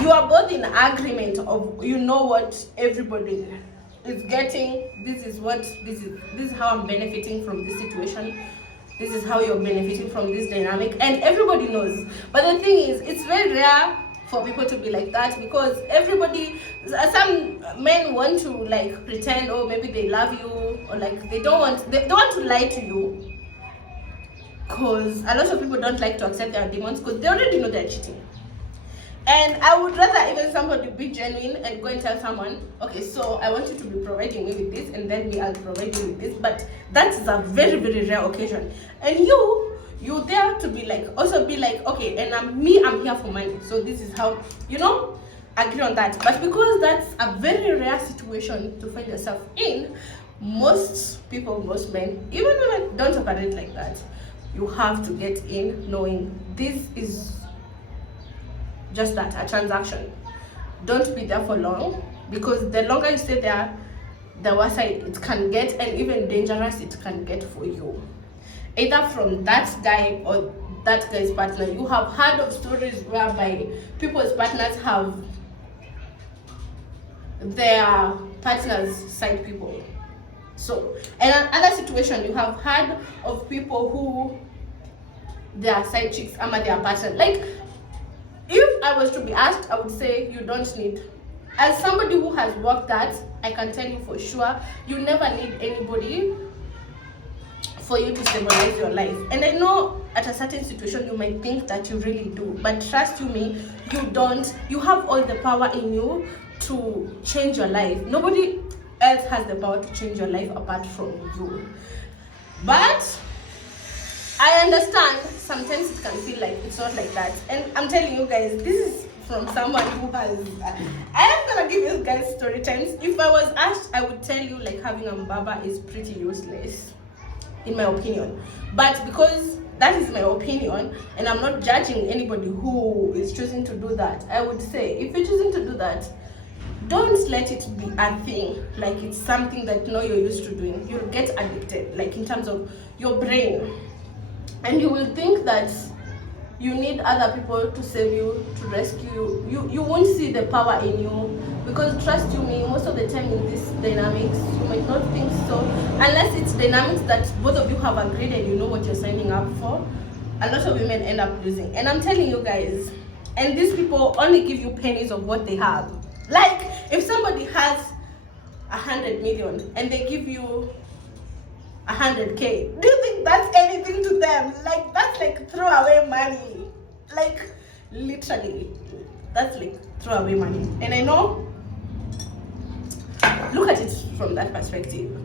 you are both in agreement of, you know what everybody is getting. This is how I'm benefiting from this situation. This is how you're benefiting from this dynamic, and everybody knows. But the thing is, it's very rare for people to be like that, because some men want to like pretend, oh maybe they love you, or like they want to lie to you, because a lot of people don't like to accept their demons because they already know they're cheating. And I would rather even somebody be genuine and go and tell someone, okay, so I want you to be providing me with this, and then I'll provide you with this. But that is a very, very rare occasion. And you there to be like, also be like, okay, and I'm here for money. So this is how, agree on that. But because that's a very rare situation to find yourself in, most people, most men, even women, don't operate like that. you have to get in knowing this is just that, a transaction. Don't be there for long, because the longer you stay there, the worse it can get, and even dangerous it can get for you, either from that guy or that guy's partner. You have heard of stories whereby people's partners have their partners' side people. So, and another situation, you have heard of people who their side chicks are their partner. Like, if I was to be asked, I would say you don't need. As somebody who has worked that, I can tell you for sure, you never need anybody for you to stabilize your life. And I know at a certain situation you might think that you really do, but trust you me, you don't. You have all the power in you to change your life. Nobody else has the power to change your life apart from you. But I understand sometimes it can feel like it's not like that. And I'm telling you guys, this is from someone who has I am gonna give you guys story times. If I was asked, I would tell you like having a mbaba is pretty useless, in my opinion. But because that is my opinion and I'm not judging anybody who is choosing to do that, I would say if you're choosing to do that, don't let it be a thing, like it's something that you're used to doing. You'll get addicted, like in terms of your brain, and you will think that you need other people to save you, to rescue you. You won't see the power in you, because trust you me, most of the time in this dynamics, you might not think so, unless it's dynamics that both of you have agreed and you know what you're signing up for. A lot of women end up losing, and I'm telling you guys, and these people only give you pennies of what they have. Like, if somebody has 100 million and they give you 100K, do you think that's anything to them? Like, that's like throwaway money. Like, literally, that's like throwaway money. And I know, look at it from that perspective.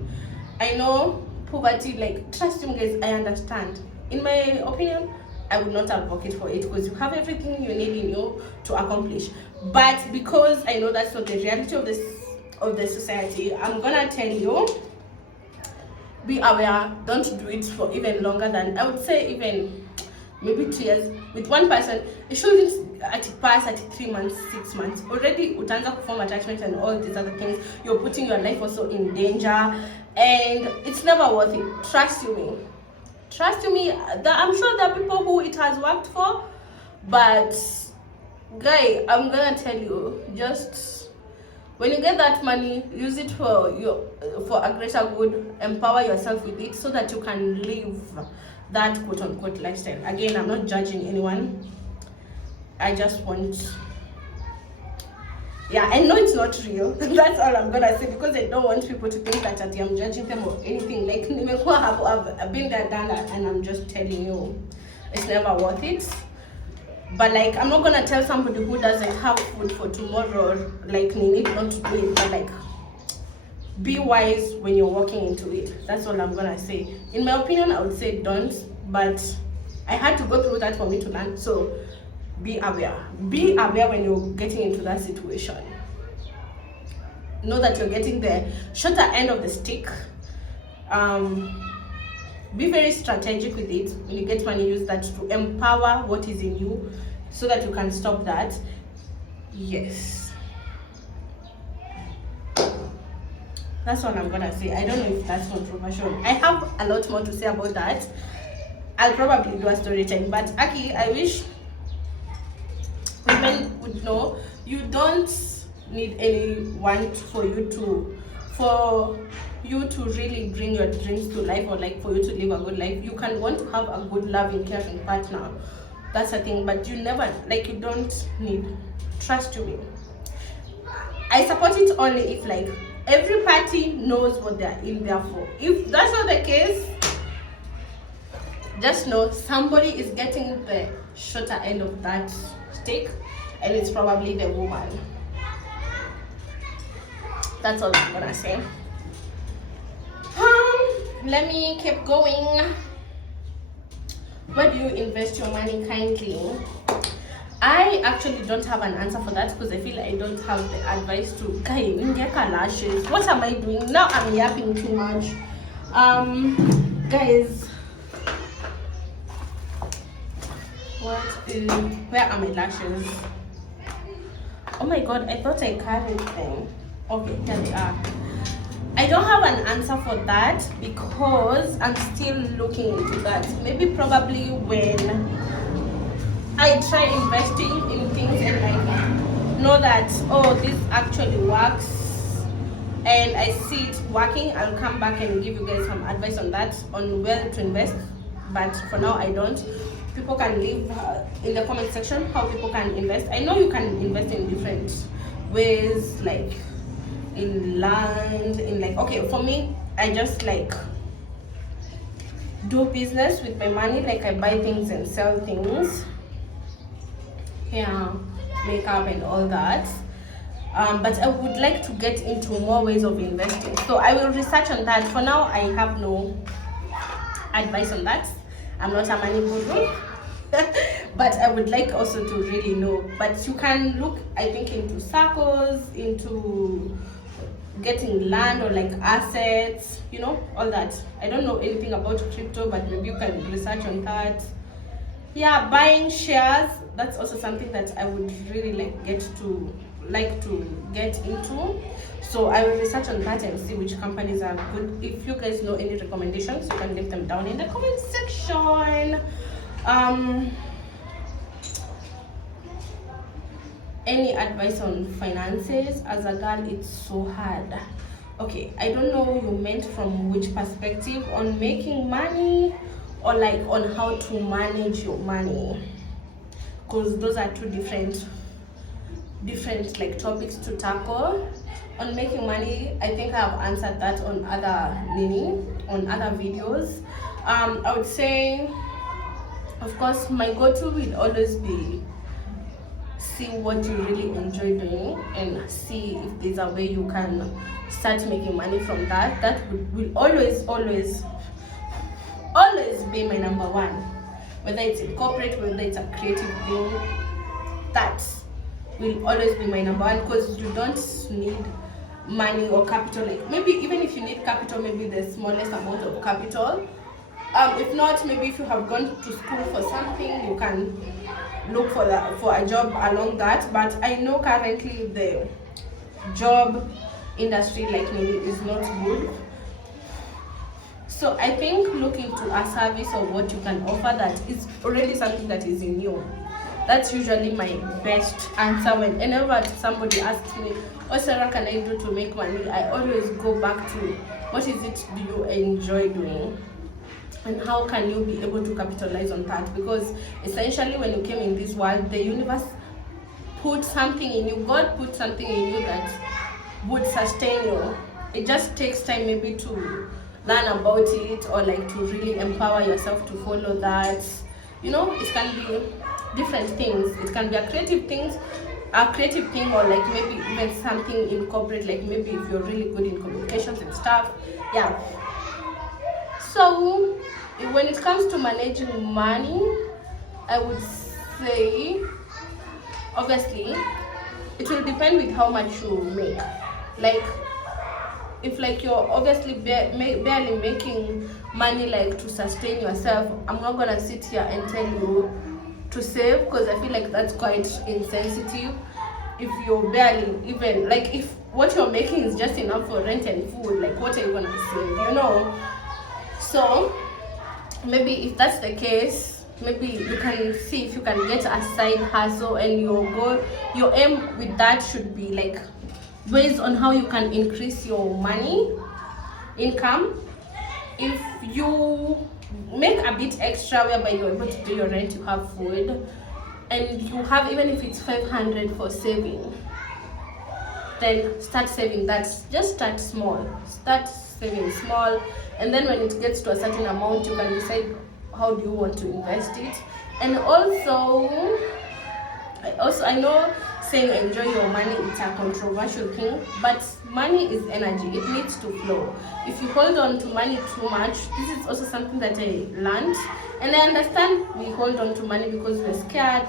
I know poverty, like, trust me guys, I understand. In my opinion, I would not advocate for it, because you have everything you need in you to accomplish. But because I know that's not the reality of the society, I'm gonna tell you, be aware. Don't do it for even longer than, I would say, even maybe 2 years with one person. It shouldn't pass at 3 months, 6 months. Already utaanza form attachment and all these other things. You're putting your life also in danger, and it's never worth it. Trust you me. Trust you me. I'm sure there are people who it has worked for, but guy, I'm gonna tell you, just when you get that money, use it for a greater good. Empower yourself with it so that you can live that quote-unquote lifestyle. Again, I'm not judging anyone. I just want, yeah, I know it's not real. That's all I'm gonna say, because I don't want people to think that I'm judging them or anything. Like, I've been there, done that, and I'm just telling you, it's never worth it. But like, I'm not gonna tell somebody who doesn't have food for tomorrow, like, you need not to do it. But like, be wise when you're walking into it. That's all I'm gonna say. In my opinion, I would say don't, but I had to go through that for me to learn. So be aware. Be aware when you're getting into that situation. Know that you're getting the shorter end of the stick. Be very strategic with it. When you get money, use that to empower what is in you so that you can stop that. Yes. That's all I'm gonna say. I don't know if that's controversial. I have a lot more to say about that. I'll probably do a story time. But Aki, I wish women would know you don't need anyone for you to really bring your dreams to life, or like for you to live a good life. You can want to have a good, loving, caring partner. That's a thing, but you never, like, you don't need. Trust me. I support it only if like every party knows what they're in there for. If that's not the case, just know somebody is getting the shorter end of that stick, and it's probably the woman. That's all I'm gonna say. Let me keep going. Where do you invest your money kindly? I actually don't have an answer for that, because I feel I don't have the advice to lashes. What am I doing? Now I'm yapping too much. Guys, What is, where are my lashes? Oh my god, I thought I carried them. Okay, here they are. I don't have an answer for that because I'm still looking into that. Maybe probably when I try investing in things and I know that, oh, this actually works, and I see it working, I'll come back and give you guys some advice on that, on where to invest. But for now, I don't. People can leave in the comment section how people can invest. I know you can invest in different ways, like in land, in like, okay, for me, I just like do business with my money, like I buy things and sell things, yeah, makeup and all that. But I would like to get into more ways of investing, so I will research on that. For now, I have no advice on that. I'm not a money guru. But I would like also to really know. But you can look, I think, into circles, into getting land or like assets, you know, all that. I don't know anything about crypto, but maybe you can research on that. Yeah, buying shares, that's also something that I would really like to get into. So I will research on that and see which companies are good. If you guys know any recommendations, you can leave them down in the comment section. Any advice on finances? As a girl, it's so hard. Okay, I don't know you meant from which perspective, on making money or like on how to manage your money, because those are two different like topics to tackle. On making money, I think I've answered that on other videos. I would say, of course, my go-to will always be see what you really enjoy doing and see if there's a way you can start making money from that. That will always be my number one. Whether it's in corporate, whether it's a creative thing, that will always be my number one, because you don't need money or capital. Like maybe even if you need capital, maybe the smallest amount of capital. If not, maybe if you have gone to school for something, you can look for a job along that. But I know currently the job industry like maybe is not good. So I think look into a service or what you can offer that is already something that is in you. That's usually my best answer whenever somebody asks me, what Sarah can I do to make money? I always go back to what is it do you enjoy doing? And how can you be able to capitalize on that? Because essentially when you came in this world, the universe put something in you, God put something in you that would sustain you. It just takes time maybe to learn about it, or like to really empower yourself to follow that. You know, it can be different things. It can be a creative thing, or like maybe even something in corporate, like maybe if you're really good in communications and stuff. Yeah. So when it comes to managing money, I would say obviously it will depend with how much you make. Like if like you're obviously barely making money like to sustain yourself, I'm not gonna sit here and tell you to save, because I feel like that's quite insensitive. If you're barely even like, if what you're making is just enough for rent and food, like what are you gonna save, you know? So maybe if that's the case, maybe you can see if you can get a side hustle, and your aim with that should be like based on how you can increase your income. If you make a bit extra whereby you're able to do your rent, you have food, and you have, even if it's 500 for saving, then start saving that. Just start small, start saving small, and then when it gets to a certain amount, you can decide how do you want to invest it. And also I know saying enjoy your money, it's a controversial thing, but money is energy. It needs to flow. If you hold on to money too much, this is also something that I learned, and I understand we hold on to money because we're scared.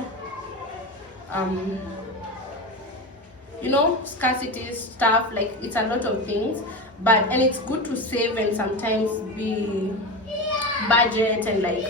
You know, scarcity stuff, like it's a lot of things, and it's good to save and sometimes be budget and like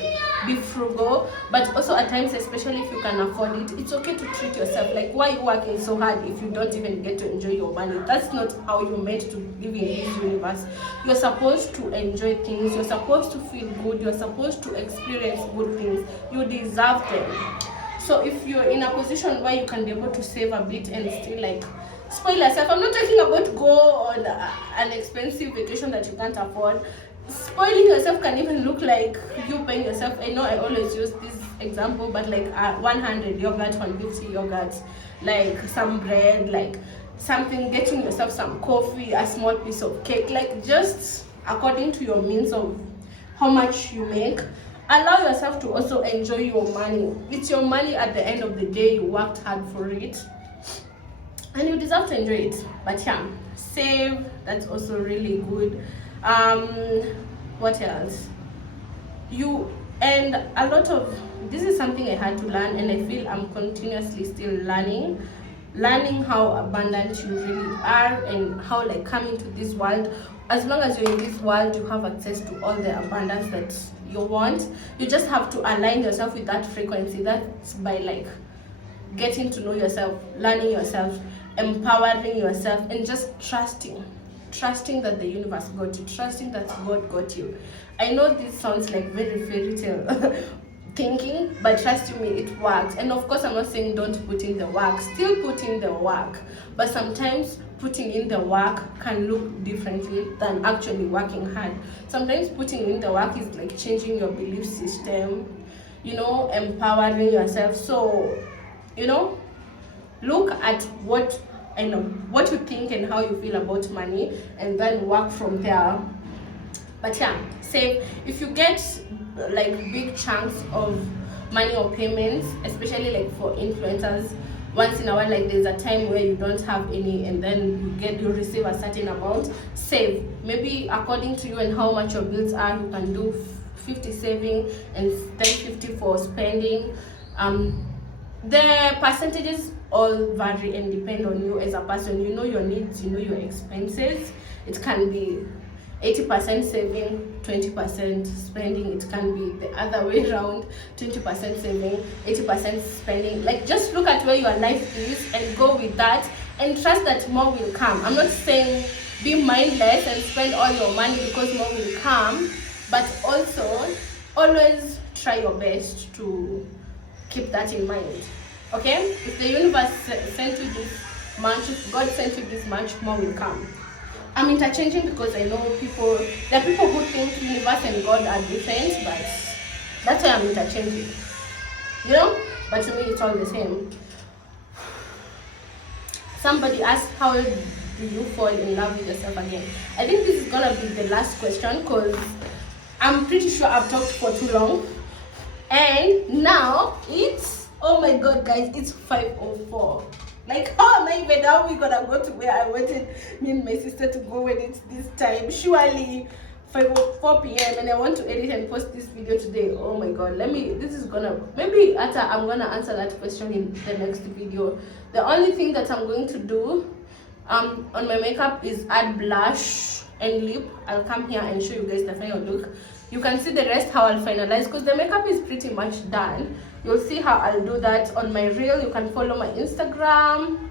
be frugal, but also at times, especially if you can afford it, it's okay to treat yourself. Like, why are you working so hard if you don't even get to enjoy your money? That's not how you're meant to live in this universe. You're supposed to enjoy things, you're supposed to feel good, you're supposed to experience good things. You deserve them. So if you're in a position where you can be able to save a bit and still like spoil yourself, I'm not talking about go on an expensive vacation that you can't afford. Spoiling yourself can even look like you paying yourself. I know I always use this example, but like 100 yogurt, 150 yogurt, like some bread, like something, getting yourself some coffee, a small piece of cake, like just according to your means of how much you make. Allow yourself to also enjoy your money. It's your money at the end of the day. You worked hard for it and you deserve to enjoy it. But yeah, save, that's also really good. What else? And a lot of this is something I had to learn, and I feel I'm continuously still learning how abundant you really are, and how like coming to this world, as long as you're in this world, you have access to all the abundance that you want. You just have to align yourself with that frequency. That's by like getting to know yourself, learning yourself, empowering yourself, and just trusting that the universe got you, trusting that God got you. I know this sounds like very fairy tale thinking, but trust me, it works. And of course, I'm not saying don't put in the work, still put in the work, but sometimes putting in the work can look differently than actually working hard. Sometimes putting in the work is like changing your belief system, you know, empowering yourself. So, you know, look at what you think and how you feel about money, and then work from there. But yeah, save. If you get like big chunks of money or payments, especially like for influencers, once in a while, like there's a time where you don't have any and then you receive a certain amount, save. Maybe according to you and how much your bills are, you can do 50 saving and then 50 for spending. The percentages all vary and depend on you as a person. You know your needs, you know your expenses. It can be 80% saving, 20% spending. It can be the other way around, 20% saving, 80% spending. Like, just look at where your life is and go with that, and trust that more will come. I'm not saying be mindless and spend all your money, because more will come, but also always try your best to keep that in mind. Okay, if the universe sent you this much, if God sent you this much, more will come. I'm interchanging because I know there are people who think universe and God are different, but that's why I'm interchanging, you know. But to me, it's all the same. Somebody asked, how do you fall in love with yourself again? I think this is gonna be the last question, because I'm pretty sure I've talked for too long, and now it's, oh my god guys, it's 5:04. Like, how am I even, how are we gonna go to where I wanted me and my sister to go when it's this time? Surely 4 p.m. and I want to edit and post this video today. Oh my god, maybe after I'm gonna answer that question in the next video. The only thing that I'm going to do on my makeup is add blush and lip. I'll come here and show you guys the final look. You can see the rest how I'll finalize, because the makeup is pretty much done. You'll see how I'll do that on my reel. You can follow my Instagram.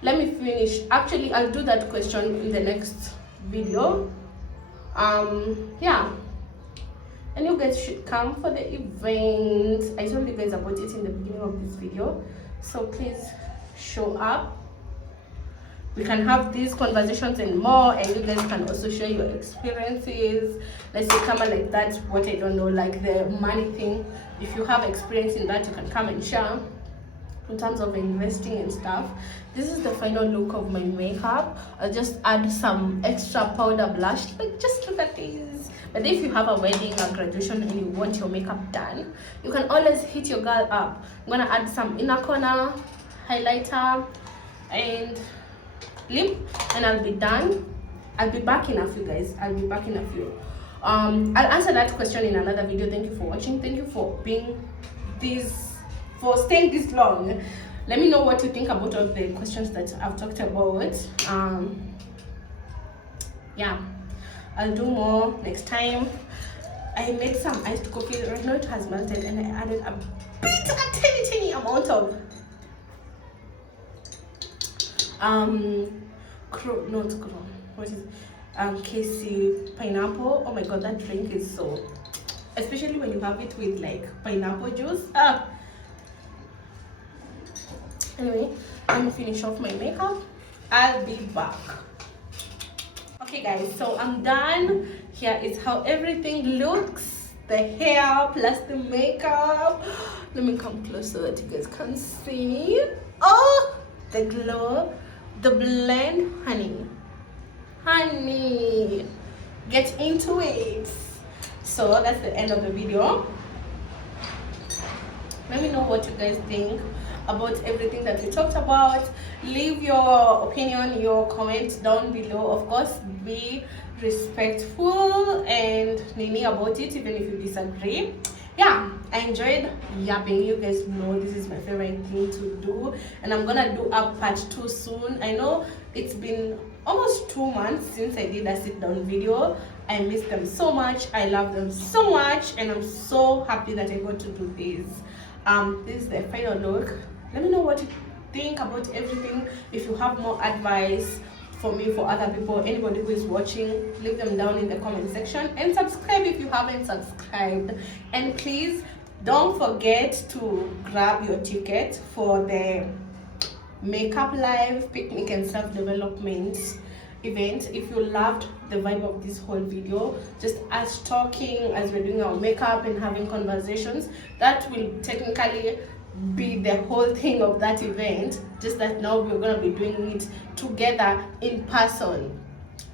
Let me finish. Actually, I'll do that question in the next video. Yeah, and you guys should come for the event. I told you guys about it in the beginning of this video, so please show up. We can have these conversations and more, and you guys can also share your experiences. Let's say come like that, what I don't know, like the money thing. If you have experience in that, you can come and share in terms of investing and stuff. This is the final look of my makeup. I'll just add some extra powder blush. Like, just look at this. But if you have a wedding or graduation and you want your makeup done, you can always hit your girl up. I'm gonna add some inner corner highlighter and lip, and I'll be done. I'll be back in a few, guys. I'll be back in a few. I'll answer that question in another video. Thank you for watching. Thank you for staying this long. Let me know what you think about all the questions that I've talked about. Yeah, I'll do more next time. I made some iced coffee. Right now it has melted, and I added a teeny amount of KC pineapple. Oh my god, that drink is so, especially when you have it with like pineapple juice. Anyway, let me finish off my makeup. I'll be back. Okay guys, so I'm done. Here is how everything looks, the hair plus the makeup. Let me come closer so that you guys can see. Oh, the glow, the blend. Honey, get into it. So that's the end of the video. Let me know what you guys think about everything that we talked about. Leave your opinion, your comments down below. Of course, be respectful and nini about it, even if you disagree. Yeah, I enjoyed yapping. You guys know this is my favorite thing to do, and I'm gonna do a part 2 soon. I know it's been almost 2 months since I did a sit down video. I miss them so much, I love them so much, and I'm so happy that I got to do this. This is the final look. Let me know what you think about everything. If you have more advice for me, for other people, anybody who is watching, leave them down in the comment section, and subscribe if you haven't subscribed. And please don't forget to grab your ticket for the makeup live picnic and self-development event. If you loved the vibe of this whole video, just us talking as we're doing our makeup and having conversations, that will technically be the whole thing of that event, just that now we're going to be doing it together in person.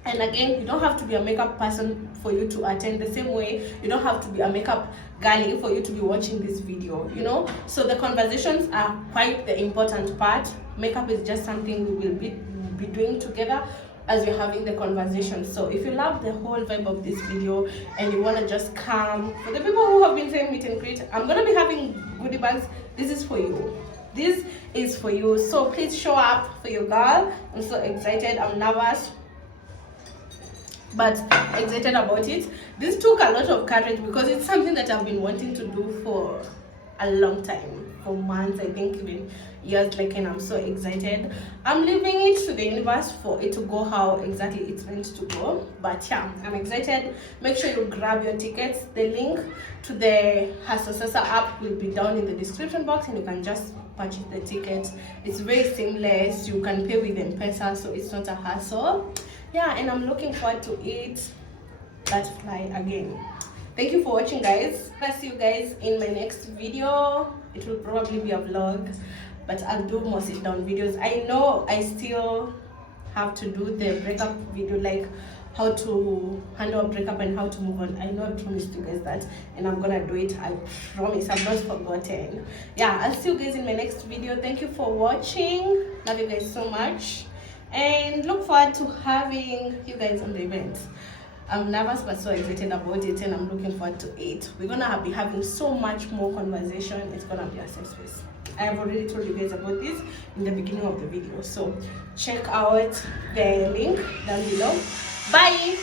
And again, you don't have to be a makeup person for you to attend, the same way you don't have to be a makeup girly for you to be watching this video, you know. So the conversations are quite the important part. Makeup is just something we will be doing together as we're having the conversation. So if you love the whole vibe of this video and you want to just come, for the people who have been saying meet and greet, I'm gonna be having goodie bags. This is for you. This is for you. So please show up for your girl. I'm so excited. I'm nervous, but excited about it. This took a lot of courage because it's something that I've been wanting to do for a long time, for months, I think even years, like, and I'm so excited. I'm leaving it to the universe for it to go how exactly it's meant to go, but yeah, I'm excited. Make sure you grab your tickets. The link to the Hasosasa app will be down in the description box, and you can just purchase the ticket. It's very seamless. You can pay with M-Pesa, so it's not a hassle. Yeah, and I'm looking forward to it. That fly again. Thank you for watching, guys. I'll see you guys in my next video. It will probably be a vlog, but I'll do more sit down videos. I know I still have to do the breakup video, like how to handle a breakup and how to move on. I know I promised you guys that, and I'm gonna do it. I promise. I've not forgotten. Yeah, I'll see you guys in my next video. Thank you for watching. Love you guys so much, and look forward to having you guys on the event. I'm nervous but so excited about it, and I'm looking forward to it. We're gonna be having so much more conversation. It's gonna be a safe space. I have already told you guys about this in the beginning of the video, so check out the link down below. Bye.